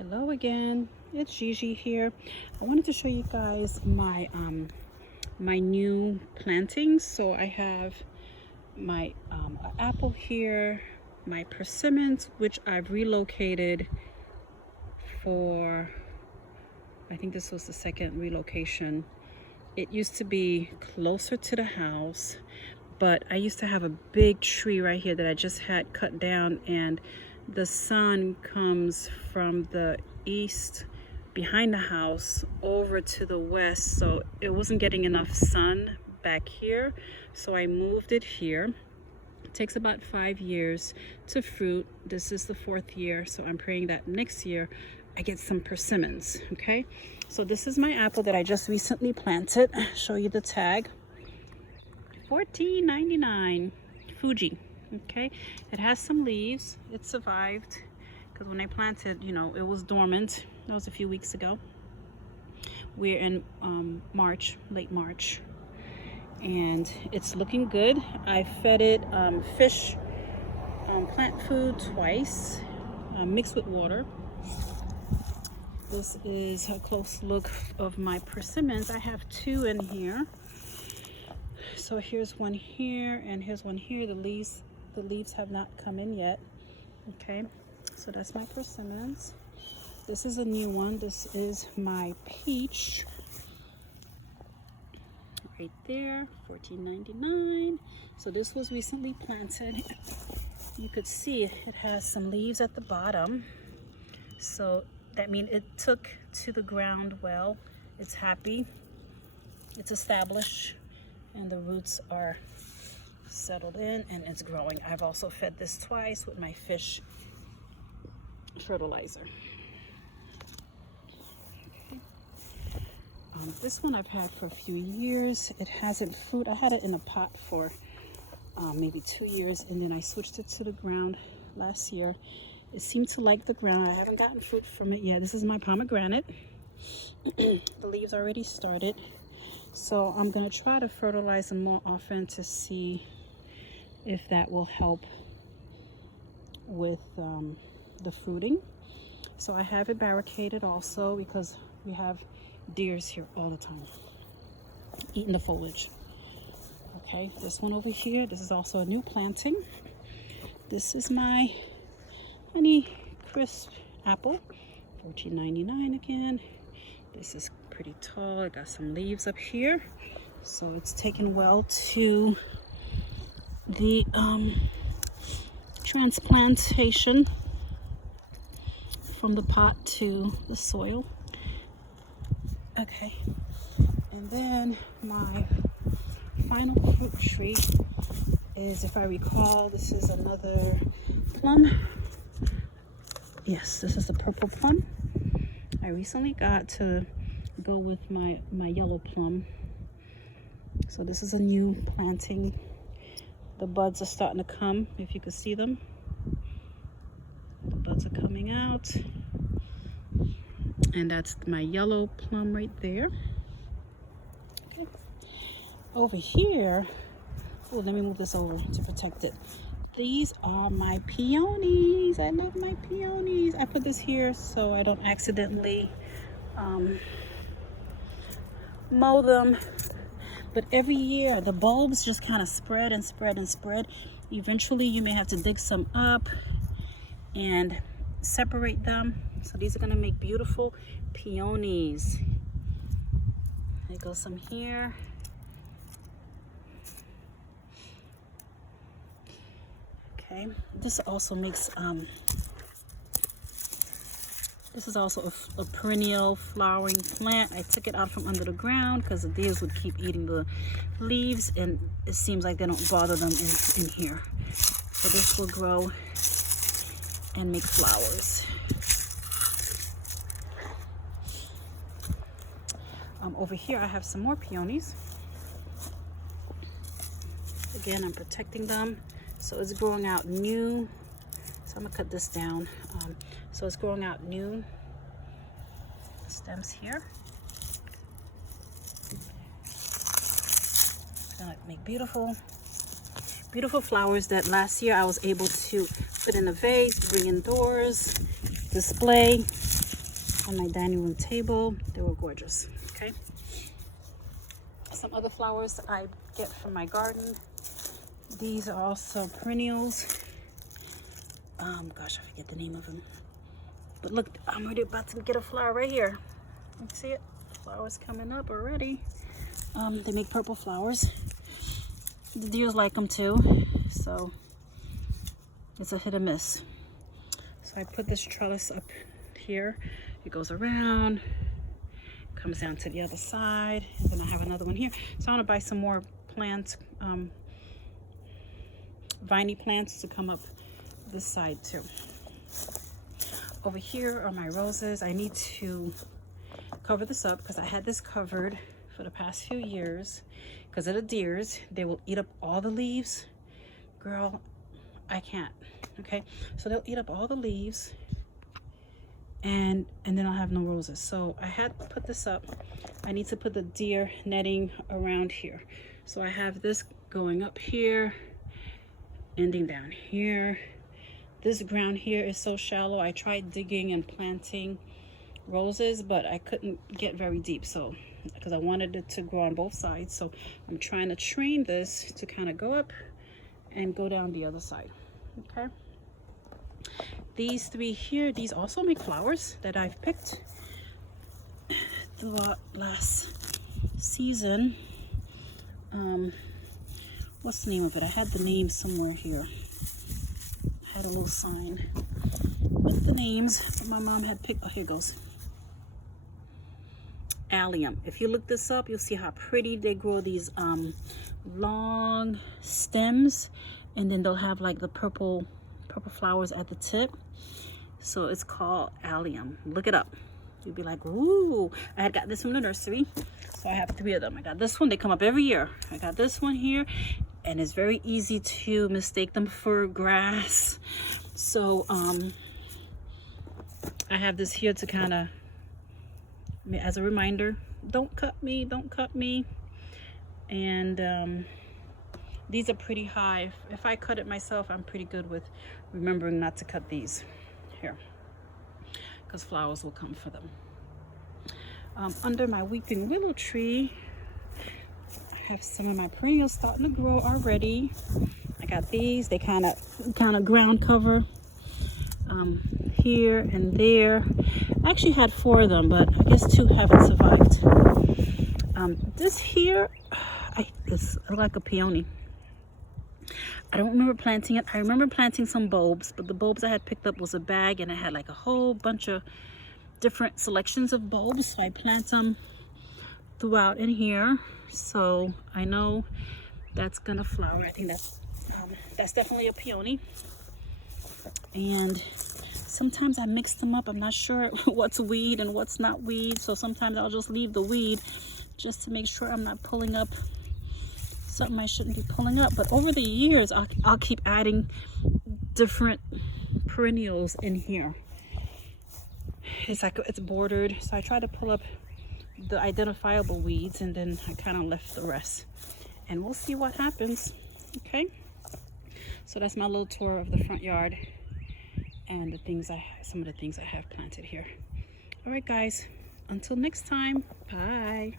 Hello again, it's Gigi here. I wanted to show you guys my new plantings. So I have my apple here, my persimmons, which I've relocated for, I think this was the second relocation. It used to be closer to the house, but I used to have a big tree right here that I just had cut down, and the sun comes from the east behind the house over to the west, so it wasn't getting enough sun back here, so I moved it here. It takes about 5 years to fruit. This is the 4th year, so I'm praying that next year I get some persimmons. Okay, so this is my apple that I just recently planted. Show you the tag. $14.99 Fuji. Okay, it has some leaves. It survived because when I planted, it was dormant. That was a few weeks ago. We're in March, late March, and it's looking good. I fed it fish plant food twice, mixed with water. This is a close look of my persimmons. I have 2 in here. So here's one here and here's one here. The leaves have not come in yet. Okay, so that's my persimmons. This is a new one. This is my peach. Right there, $14.99. So this was recently planted. You could see it has some leaves at the bottom. So that means it took to the ground well. It's happy. It's established. And the roots are settled in and it's growing. I've also fed this twice with my fish fertilizer. Okay. This one I've had for a few years. It hasn't fruit. I had it in a pot for maybe 2 years, and then I switched it to the ground last year. It seemed to like the ground. I haven't gotten fruit from it yet. This is my pomegranate. The leaves already started. So I'm going to try to fertilize them more often to see if that will help with the fruiting. So I have it barricaded also because we have deers here all the time eating the foliage. Okay, this one over here, this is also a new planting. This is my Honey Crisp apple, $14.99 again. This is pretty tall. It got some leaves up here, so it's taken well to the transplantation from the pot to the soil. Okay, and then my final fruit tree is, if I recall, this is another plum. Yes, this is a purple plum. I recently got to go with my yellow plum. So this is a new planting. The buds are starting to come, if you could see them. The buds are coming out. And that's my yellow plum right there. Okay. Over here, oh, let me move this over to protect it. These are my peonies. I love my peonies. I put this here so I don't accidentally mow them. But every year the bulbs just kind of spread and spread and spread. Eventually you may have to dig some up and separate them. So these are going to make beautiful peonies. There goes some here. Okay, this also makes this is also a perennial flowering plant. I took it out from under the ground because the deers would keep eating the leaves, and it seems like they don't bother them in here. So this will grow and make flowers. Over here I have some more peonies. Again, I'm protecting them. So it's growing out new. So I'm gonna cut this down. So it's growing out new stems here. It's gonna make beautiful flowers that last year I was able to put in a vase, bring indoors, display. on my dining room table. They were gorgeous. Okay. Some other flowers I get from my garden. These are also perennials. Gosh, I forget the name of them. But look, I'm already about to get a flower right here. You see it? Flowers coming up already. They make purple flowers. The deers like them too, so it's a hit or miss. So I put this trellis up here. It goes around, comes down to the other side, and then I have another one here. So I want to buy some more plants, viney plants to come up this side too. Over here are my roses. I need to cover this up because I had this covered for the past few years because of the deers. They will eat up all the leaves. Girl, I can't. Okay, so they'll eat up all the leaves, and then I'll have no roses. So I had to put this up. I need to put the deer netting around here. So I have this going up here, ending down here. This ground here is so shallow. I tried digging and planting roses, but I couldn't get very deep, so because I wanted it to grow on both sides. So I'm trying to train this to kind of go up and go down the other side. Okay, these three here, these also make flowers that I've picked throughout last season. What's the name of it? I had the name somewhere here. I had a little sign with the names, but my mom had picked. Oh, here it goes. Allium. If you look this up, you'll see how pretty they grow these long stems, and then they'll have like the purple flowers at the tip. So it's called allium. Look it up. You'll be like, ooh. I had got this from the nursery, so I have 3 of them. I got this one. They come up every year. I got this one here, and it's very easy to mistake them for grass. So I have this here to kind of, as a reminder, don't cut me, don't cut me. And these are pretty high. If I cut it myself, I'm pretty good with remembering not to cut these here, because flowers will come for them. Under my weeping willow tree, I have some of my perennials starting to grow already. I got these. They kind of ground cover here and there. I actually had 4 of them, but I guess 2 haven't survived. This here is like a peony. I don't remember planting it. I remember planting some bulbs, but the bulbs I had picked up was a bag, and it had like a whole bunch of different selections of bulbs. So I plant them throughout in here. So I know that's gonna flower. I think that's definitely a peony. And sometimes I mix them up. I'm not sure what's weed and what's not weed. So sometimes I'll just leave the weed just to make sure I'm not pulling up something I shouldn't be pulling up. But over the years, I'll keep adding different perennials in here. It's like it's bordered. So I try to pull up the identifiable weeds, and then I kind of left the rest. And we'll see what happens. Okay. So that's my little tour of the front yard and the things some of the things I have planted here. All right, guys. Until next time. Bye.